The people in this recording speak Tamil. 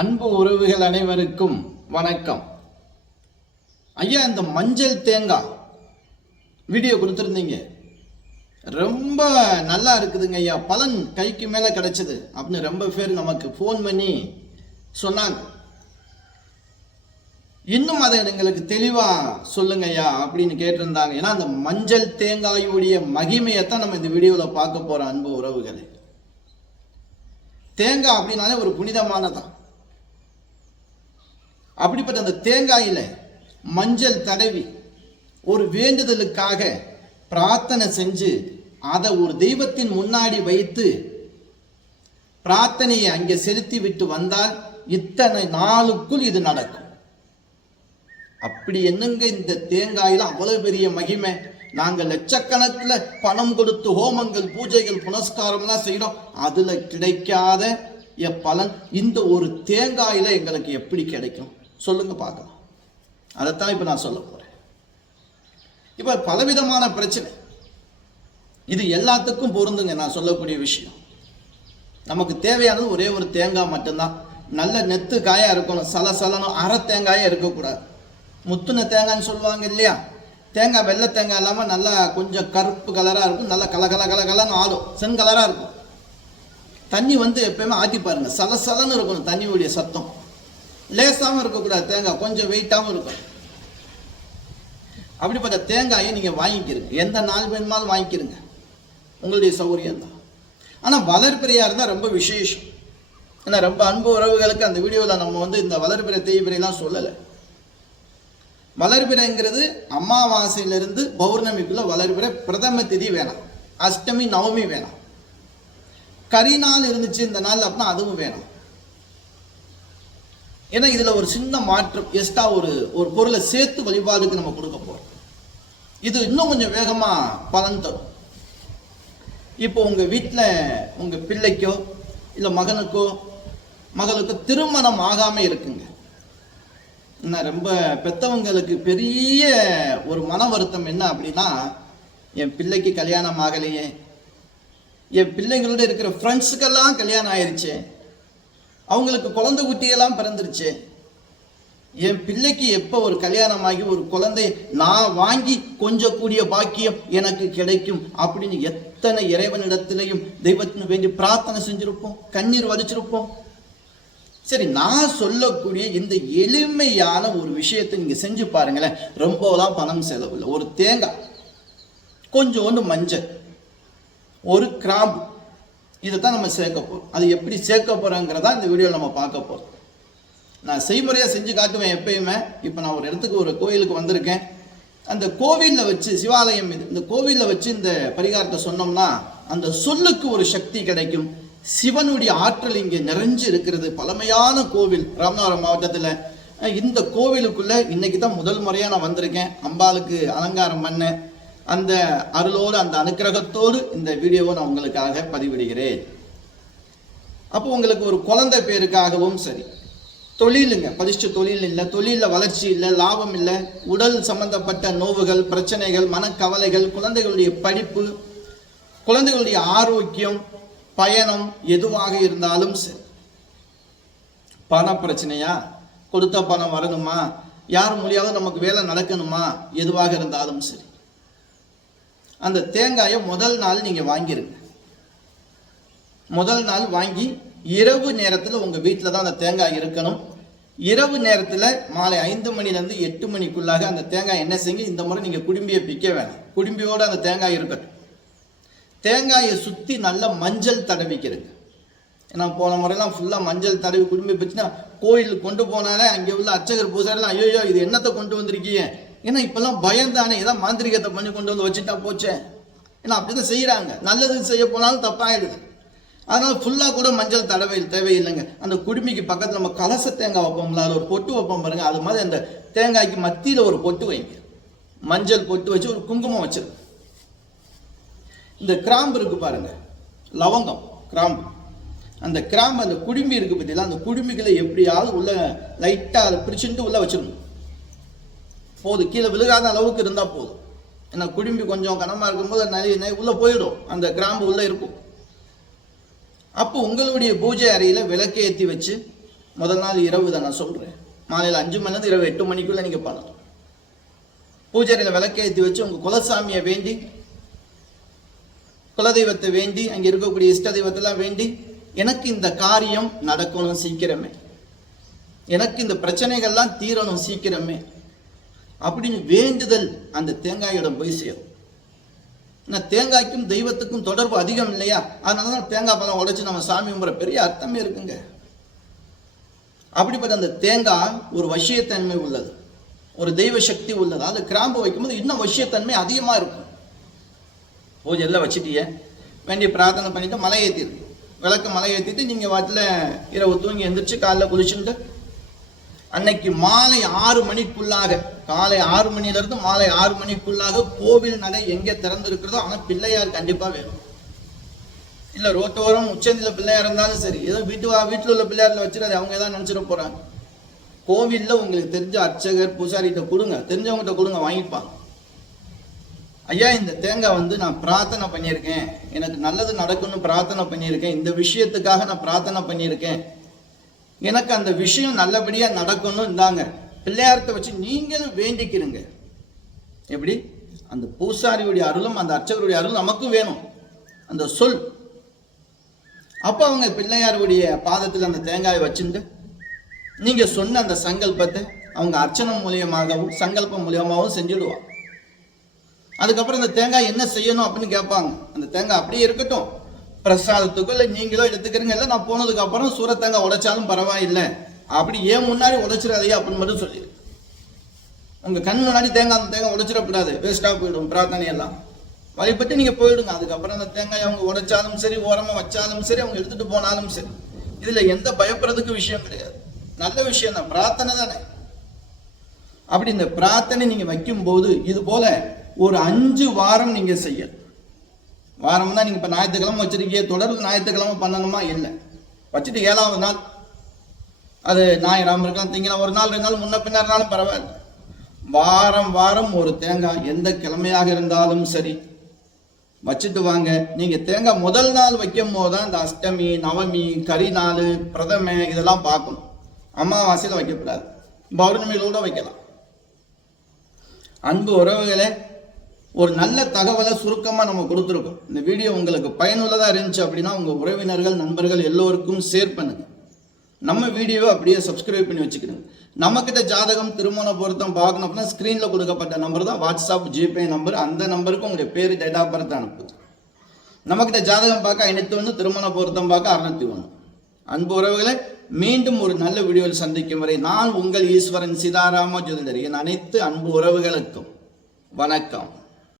அன்பு உறவுகள் அனைவருக்கும் வணக்கம். ஐயா, இந்த மஞ்சள் தேங்காய் வீடியோ கொடுத்துருந்தீங்க, ரொம்ப நல்லா இருக்குதுங்க ஐயா, பலன் கைக்கு மேலே கிடைச்சது அப்படின்னு ரொம்ப பேர் நமக்கு ஃபோன் பண்ணி சொன்னாங்க. இன்னும் அதை எங்களுக்கு தெளிவாக சொல்லுங்க ஐயா அப்படின்னு கேட்டிருந்தாங்க. ஏன்னா அந்த மஞ்சள் தேங்காயுடைய மகிமையைத்தான் நம்ம இந்த வீடியோவில் பார்க்க போகிறோம். அன்பு உறவுகளை, தேங்காய் அப்படின்னாலே ஒரு புனிதமானதான். அப்படிப்பட்ட அந்த தேங்காயில மஞ்சள் தடவி ஒரு வேண்டுதலுக்காக பிரார்த்தனை செஞ்சு அதை ஒரு தெய்வத்தின் முன்னாடி வைத்து பிரார்த்தனையை அங்கே செலுத்தி விட்டு வந்தால் இத்தனை நாளுக்குள் இது நடக்கும். அப்படி என்னங்க இந்த தேங்காயில அவ்வளவு பெரிய மகிமை. நாங்கள் லட்சக்கணக்கில் பணம் கொடுத்து ஹோமங்கள் பூஜைகள் புனஸ்காரம்லாம் செய்யறோம், அதுல கிடைக்காத பலன் இந்த ஒரு தேங்காயில எங்களுக்கு எப்படி கிடைக்கும் சொல்லுங்க பார்க்கலாம். அதைத்தான் இப்ப நான் சொல்ல போறேன். இப்ப பலவிதமான பிரச்சனை, இது எல்லாத்துக்கும் பொருந்துங்க. நான் சொல்லக்கூடிய விஷயம், நமக்கு தேவையானது ஒரே ஒரு தேங்காய் மட்டும்தான். நல்ல நெத்து காயா இருக்கணும், சலசலனும், அரை தேங்காயே இருக்கக்கூடாது. முத்துன தேங்காய்ன்னு சொல்லுவாங்க இல்லையா, தேங்காய் வெள்ளை தேங்காய் இல்லாமல் நல்லா கொஞ்சம் கருப்பு கலராக இருக்கும், நல்லா கலன்னு ஆடும், செங்கலராக இருக்கும். தண்ணி எப்பயுமே ஆட்டி பாருங்க, சலசலன்னு இருக்கணும் தண்ணியுடைய சத்தம். லேசாகவும் இருக்கக்கூடாது, தேங்காய் கொஞ்சம் வெயிட்டாகவும் இருக்கும். அப்படிப்பட்ட தேங்காயை நீங்கள் வாங்கிக்கிறீங்க, எந்த நாள் வேணுமாலும் வாங்கிக்கிறீங்க, உங்களுடைய சௌகரியம் தான். ஆனால் வளர்பிறையாக இருந்தால் ரொம்ப விசேஷம். ஏன்னா ரொம்ப அன்பு உறவுகளுக்கு அந்த வீடியோவில் நம்ம இந்த வளர்பிறை தேய்பிறைலாம் சொல்லலை. வளர்பிறைங்கிறது அமாவாசையிலிருந்து பௌர்ணமிக்குள்ள வளர்பிறை. பிரதம திதி வேணாம், அஷ்டமி நவமி வேணாம், கரிநாள் இருந்துச்சு இந்த நாள் அப்படின்னா அதுவும் வேணாம். ஏன்னா இதுல ஒரு சின்ன மாற்றம், எக்ஸ்ட்ரா ஒரு பொருளை சேர்த்து வழிபாடுக்கு நம்ம கொடுக்க போறோம். இது இன்னும் கொஞ்சம் வேகமா பலன் தரும். இப்போ உங்க வீட்டில் உங்க பிள்ளைக்கோ இல்லை மகனுக்கோ மகளுக்கோ திருமணம் ஆகாம இருக்குங்க. ரொம்ப பெத்தவங்களுக்கு பெரிய ஒரு மன வருத்தம் என்ன அப்படின்னா, என் பிள்ளைக்கு கல்யாணம் ஆகலையே, என் பிள்ளைங்களோட இருக்கிற ஃப்ரெண்ட்ஸுக்கெல்லாம் கல்யாணம் ஆயிடுச்சு, அவங்களுக்கு குழந்தை குட்டியெல்லாம் பிறந்துருச்சு, என் பிள்ளைக்கு எப்போ ஒரு கல்யாணம் ஆகி ஒரு குழந்தை நான் வாங்கி கொஞ்சம் கூடிய பாக்கியம் எனக்கு கிடைக்கும் அப்படின்னு எத்தனை இறைவனிடத்திலையும் தெய்வத்தின் வேண்டி பிரார்த்தனை செஞ்சிருப்போம், கண்ணீர் வலிச்சிருப்போம். சரி, நான் சொல்லக்கூடிய இந்த எளிமையான ஒரு விஷயத்தை நீங்க செஞ்சு பாருங்களேன். ரொம்பலாம் பணம் செலவில்லை. ஒரு தேங்காய், கொஞ்சோண்டு மஞ்சள், ஒரு கிராம்பு, இதைத்தான் நம்ம சேர்க்க போறோம். அது எப்படி சேர்க்க போறோங்கிறதா இந்த வீடியோவில் நம்ம பார்க்க போறோம். நான் செய்முறையாக செஞ்சு காட்டுவேன் எப்பயுமே. இப்போ நான் ஒரு இடத்துக்கு, ஒரு கோயிலுக்கு வந்திருக்கேன். அந்த கோவிலில் வச்சு, சிவாலயம் இது, இந்த கோவிலில் வச்சு இந்த பரிகாரத்தை சொன்னோம்னா அந்த சொல்லுக்கு ஒரு சக்தி கிடைக்கும். சிவனுடைய ஆற்றல் இங்கே நிறைஞ்சு இருக்கிறது. பழமையான கோவில், ராமநாதபுரம் மாவட்டத்தில். இந்த கோவிலுக்குள்ள இன்னைக்கு தான் முதல் முறையாக நான் வந்திருக்கேன். அம்பாளுக்கு அலங்காரம் பண்ண அந்த அருளோடு, அந்த அனுக்கிரகத்தோடு இந்த வீடியோவை நான் உங்களுக்காக பதிவிடுகிறேன். அப்போ உங்களுக்கு ஒரு குழந்தை பேருக்காகவும் சரி, தொழிலுங்க, பதிஷ்ட தொழில் இல்லை, தொழிலில் வளர்ச்சி இல்லை, லாபம் இல்லை, உடல் சம்பந்தப்பட்ட நோவுகள், பிரச்சனைகள், மனக்கவலைகள், குழந்தைகளுடைய படிப்பு, குழந்தைகளுடைய ஆரோக்கியம், பயணம், எதுவாக இருந்தாலும் சரி, பண பிரச்சனையா, கொடுத்த பணம் வரணுமா, யார் மூலியாவது நமக்கு வேலை நடக்கணுமா, எதுவாக இருந்தாலும் சரி, அந்த தேங்காயை முதல் நாள் நீங்க வாங்கிருங்க. முதல் நாள் வாங்கி இரவு நேரத்தில் உங்க வீட்டில் தான் அந்த தேங்காய் இருக்கணும். இரவு நேரத்தில் மாலை 5 மணிலேருந்து 8 மணிக்குள்ளாக அந்த தேங்காய் என்ன செய்யுங்க, இந்த முறை நீங்க குடும்பியை பிக்க வேணாம், குடும்பியோட அந்த தேங்காய் இருக்கட்டும். தேங்காயை சுற்றி நல்லா மஞ்சள் தடவிக்கிறதுங்க. ஏன்னா போன முறையெல்லாம் ஃபுல்லாக மஞ்சள் தடவி குடும்பி போச்சுன்னா கோயிலுக்கு கொண்டு போனாலே அங்கே உள்ள அர்ச்சகர் பூசாரெல்லாம் ஐயோ இது என்னத்தை கொண்டு வந்திருக்கீங்க, ஏன்னா இப்போல்லாம் பயந்தானே, ஏதாவது மாந்திரிகத்தை பண்ணி கொண்டு வந்து வச்சுட்டா போச்சே, ஏன்னா அப்படிதான் செய்கிறாங்க. நல்லது செய்ய போனாலும் தப்பாயிடுது. அதனால ஃபுல்லாக கூட மஞ்சள் தேவையில்லைங்க. அந்த குடும்பிக்கு பக்கத்தில் நம்ம கலச தேங்காய் வைப்போம்ல, அதில் ஒரு பொட்டு வைப்போம் பாருங்க, அது மாதிரி அந்த தேங்காய்க்கு மத்தியில் ஒரு பொட்டு வைங்க, மஞ்சள் பொட்டு வச்சு ஒரு குங்குமம் வச்சிருங்க. இந்த கிராம்பு இருக்கு பாருங்க, லவங்கம், கிராம்பு, அந்த கிராம்பு, அந்த குடும்பி இருக்கு பார்த்தீங்களா, அந்த குடும்பிகளை எப்படியாவது உள்ள லைட்டாக அதை பிடிச்சிட்டு உள்ள வச்சிடணும். போதும், கீழே விழுகாத அளவுக்கு இருந்தால் போதும். ஏன்னா குடும்பி கொஞ்சம் கனமாக இருக்கும்போது நிறைய உள்ளே போயிடும், அந்த கிராம்பு உள்ளே இருக்கும். அப்போ உங்களுடைய பூஜை அறையில் விளக்கேற்றி வச்சு முதல் நாள் இரவு தான் நான் சொல்கிறேன். மாலையில் 5 மணிலேருந்து இரவு 8 மணிக்குள்ளே நீங்கள் பண்ணணும். பூஜையில் விளக்கேற்றி வச்சு உங்கள் குலசாமியை வேண்டி, குலதெய்வத்தை வேண்டி, அங்கே இருக்கக்கூடிய இஷ்ட தெய்வத்தெல்லாம் வேண்டி, எனக்கு இந்த காரியம் நடக்கணும் சீக்கிரமே, எனக்கு இந்த பிரச்சனைகள்லாம் தீரணும் சீக்கிரமே அப்படின்னு வேண்டுதல் அந்த தேங்காயிடம் போய் சேரும். ஆனால் தேங்காய்க்கும் தெய்வத்துக்கும் தொடர்பு அதிகம் இல்லையா? அதனால தான் தேங்காய் பழம் உடைச்சு நம்ம சாமி கும்பிட்ற பெரிய அர்த்தமே இருக்குங்க. அப்படிப்பட்ட அந்த தேங்காய் ஒரு வசியத்தன்மை உள்ளது, ஒரு தெய்வ சக்தி உள்ளது. அது கிராம்பு வைக்கும்போது இன்னும் வசியத்தன்மை அதிகமாக இருக்கும். பூஜையெல்லாம் வச்சுட்டிய வேண்டிய பிரார்த்தனை பண்ணிட்டு மலை ஏற்றிடு, விளக்கு மலை ஏற்றிட்டு நீங்கள் வாட்டில் இரவு தூங்கி எந்திரிச்சு காலைல குளிச்சுட்டு அன்னைக்கு மாலை 6 மணிக்குள்ளாக, காலை 6 மணிலேருந்து மாலை 6 மணிக்குள்ளாக கோவில் நடை எங்கே திறந்துருக்கிறதோ ஆனால் பிள்ளையார் கண்டிப்பாக வேணும். இல்லை ரோட்டோரம் உச்சந்தில பிள்ளையார் இருந்தாலும் சரி, ஏதோ வீட்டில் உள்ள பிள்ளையாரில் வச்சுருது, அவங்க எதாவது நினச்சிட போகிறாங்க. கோவிலில் உங்களுக்கு தெரிஞ்ச அர்ச்சகர் பூசாரிகிட்ட கொடுங்க, தெரிஞ்சவங்ககிட்ட கொடுங்க, வாங்கிப்பாங்க. ஐயா இந்த தேங்காய் நான் பிரார்த்தனை பண்ணியிருக்கேன், எனக்கு நல்லது நடக்கும்னு பிரார்த்தனை பண்ணியிருக்கேன், இந்த விஷயத்துக்காக நான் பிரார்த்தனை பண்ணியிருக்கேன், எனக்கு அந்த விஷயம் நல்லபடியாக நடக்கணும், இந்தாங்க பிள்ளையாரத்தை வச்சு நீங்களும் வேண்டிக்கிறீங்க. எப்படி அந்த பூசாரியுடைய அருளும் அந்த அர்ச்சகருடைய அருளும் நமக்கும் வேணும் அந்த சொல். அப்போ அவங்க பிள்ளையாருடைய பாதத்தில் அந்த தேங்காயை வச்சுட்டு நீங்கள் சொன்ன அந்த சங்கல்பத்தை அவங்க அர்ச்சனை மூலியமாகவும் சங்கல்பம் மூலியமாகவும் செஞ்சுடுவாங்க. அதுக்கப்புறம் அந்த தேங்காய் என்ன செய்யணும் அப்படின்னு கேட்பாங்க. அந்த தேங்காய் அப்படியே இருக்கட்டும், பிரசாதத்துக்கும் இல்லை நீங்களோ எடுத்துக்கிறீங்க, இல்லை நான் போனதுக்கு அப்புறம் சூரத்தேங்காய் உடைச்சாலும் பரவாயில்லை, அப்படி ஏன் முன்னாடி உடைச்சிடாதே அப்படின்னு மட்டும் சொல்லி, உங்கள் கண் முன்னாடி அந்த தேங்காய் உடைச்சிடக்கூடாது, வேஸ்ட்டாக போயிடும் பிரார்த்தனையெல்லாம் வழிபட்டு நீங்கள் போயிடுங்க. அதுக்கப்புறம் அந்த தேங்காய் அவங்க உடைச்சாலும் சரி, ஓரமாக வச்சாலும் சரி, அவங்க எடுத்துகிட்டு போனாலும் சரி, இதில் எந்த பயப்படுறதுக்கு விஷயம் கிடையாது, நல்ல விஷயம் தான், பிரார்த்தனை தானே. அப்படி இந்த பிரார்த்தனை நீங்கள் வைக்கும்போது இது போல ஒரு 5 வாரம் நீங்கள் செய்யணும். வாரம்னா நீங்கள் இப்போ ஞாயிற்றுக்கிழமை வச்சிருக்கீங்க, தொடர்ந்து ஞாயிற்றுக்கிழமை பண்ணணுமா? இல்லை, வச்சுட்டு 7வது நாள் அது ஞாயிறாம இருக்கலாம், திங்கலாம், ஒரு நாள் 2 நாள் முன்ன பின்ன இருந்தாலும் பரவாயில்ல. வாரம் வாரம் ஒரு தேங்காய் எந்த கிழமையாக இருந்தாலும் சரி வச்சுட்டு வாங்க. நீங்கள் தேங்காய் முதல் நாள் வைக்கும் போது தான் இந்த அஷ்டமி, நவமி, கரி நாள், பிரதமை இதெல்லாம் பார்க்கணும். அமாவாசையில் வைக்கக்கூடாது, பௌர்ணமிகளோட வைக்கலாம். அன்பு உறவுகளே, ஒரு நல்ல தகவலை சுருக்கமாக நம்ம கொடுத்துருக்கோம். இந்த வீடியோ உங்களுக்கு பயனுள்ளதாக இருந்துச்சு அப்படின்னா உங்கள் உறவினர்கள், நண்பர்கள் எல்லோருக்கும் ஷேர் பண்ணுங்க. நம்ம வீடியோவை அப்படியே சப்ஸ்கிரைப் பண்ணி வச்சுக்கிடுங்க. நம்மக்கிட்ட ஜாதகம், திருமண பொருத்தம் பார்க்கணும் அப்படின்னா ஸ்க்ரீனில் கொடுக்கப்பட்ட நம்பர் தான் வாட்ஸ்அப், ஜிபே நம்பர். அந்த நம்பருக்கு உங்களுடைய பேர், டேட் ஆஃப் பர்த் அனுப்புது. நம்மக்கிட்ட ஜாதகம் பார்க்க 501, திருமண பொருத்தம் பார்க்க 601. அன்பு உறவுகளை, மீண்டும் ஒரு நல்ல வீடியோவில் சந்திக்கும் வரை நான் உங்கள் ஈஸ்வரன் சீதாராம ஜோதிடர். என் அனைத்து அன்பு உறவுகளுக்கும் வணக்கம்.